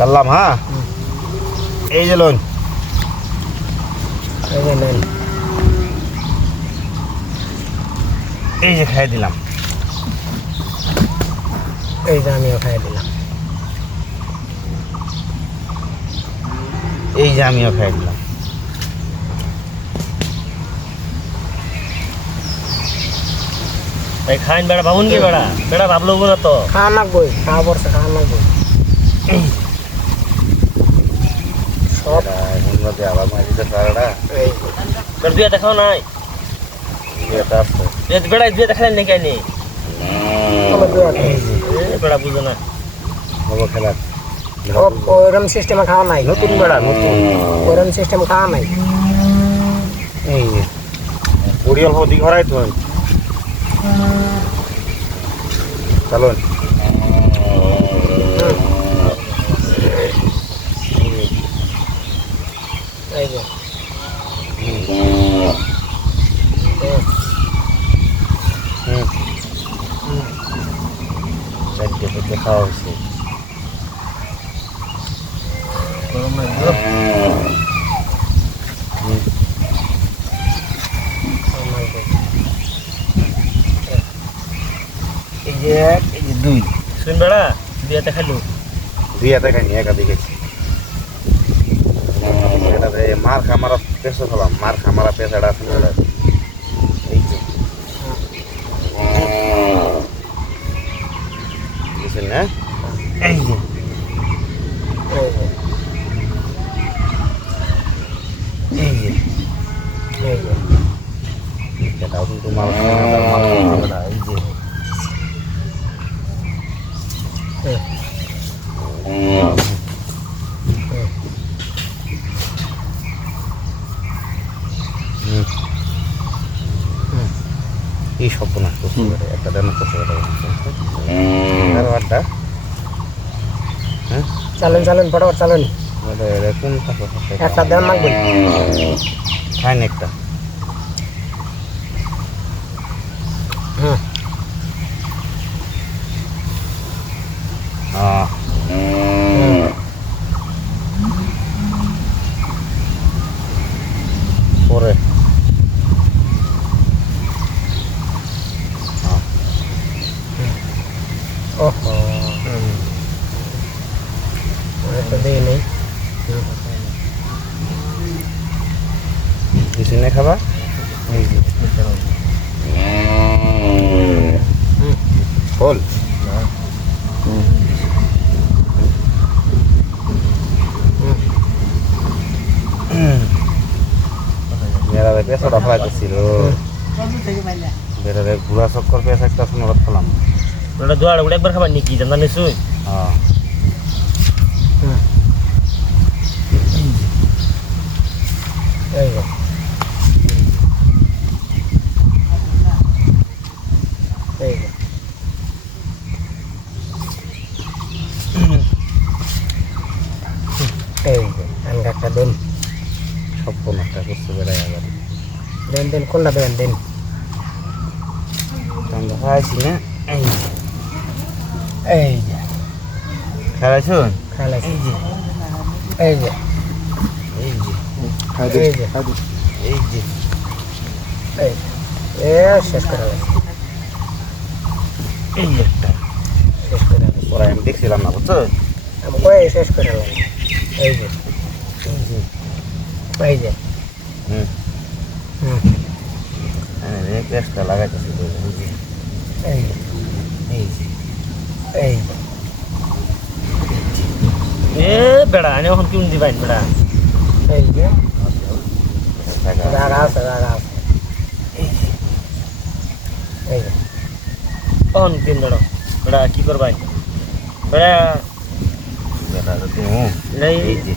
চাললাম। হ্যাঁ, এই যে লোন, এই যে নেন, এই যে খাই দিলাম। এই যে আমিও খাই দিলাম। এই যে আমিও খাই দিলাম। এই খাইন বেড়া ভাবুন কি বেড়া বেড়া ভাবলো না তো খাওয়া লাগবই, খাওয়া পড়ছে, খাওয়া লাগবই। সব আবার মারি দিতে পারেটা এই বেড়া দুয়া দেখাও নাই এটা আছে। বেড়া দুয়া দেখালেন নাকি আইনি আমার দুয়া খাই। বেড়া বুঝো না বাবা খেলার ওরম সিস্টেমে খাওয়া নাই, নতুন বেড়া, নতুন। ওরম সিস্টেম খাওয়া নাই। এই যে পরিয়াল হদি ঘরাই তো চলুন। এই যে চারটে থেকে খাওয়া হয়েছে। এই যে এক, এই যে দুই। শুন বেড়া দুয়া দেখালো দুই হাতে খাইনি, একাধিক মার খামারা পেশো খেলাম, মার খামারা পেশাটা আছে না। এই যে বুঝছেন না? এই যে এই যে এই যে এটাও কিন্তু মার খামারা। এই যে এই শব্দ না করতে পারে, একটা দেন করতে পারে। আরো আটটা। হ্যাঁ, চালুন চালুন ফটাফট চালুন, কোন একটা দেন লাগবে। খাইন একটা। হ্যাঁ পরে ওহো তো দেই নেই। কিছু নেই খাবা। এই যে ফল মেয়েরা পেঁচাটা ফেলাইতেছিল, বেটারে ঘুরা চক্কর পেঁচা একটা সোনারত ফেলাম। বেড়া দুয়া ওটা একবার খাবার নাকি জানা নিশুই হ্যাঁ, এই যে এই যে এই যে আমাকে একটা দিন, সব একটা করতে বেড়াই আবার দেন দেন, কোনটা দেবেন দিন। আমরা খাইছি না। এই যে এই যে খেলাইছুন। খাইলাইছি, এই যে এই যে এই যে এই যে এই যে এই এ শেষ করে গেছে, এই একটা শেষ করে গেছে। ওরা আমি দেখছিলাম না, বুঝছো? আমি কয়ে শেষ করে গেছে। এই যে এই যে হুম, হুম পেঁচটা লাগাইতেছি। এই যে এই যে এই যে এ বেড়া আনে এখন কিউন দিবাইন বেড়া এই যে রাগা আছে, রাগা আছে। এই যে অন কিন বেড়া বেড়া কি করবাই বেড়া বেটা যদি নাই এই যে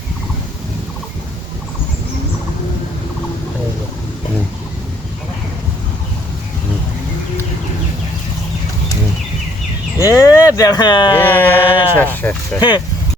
এই যে হুম এ বেড়া শেষ শেষ শেষ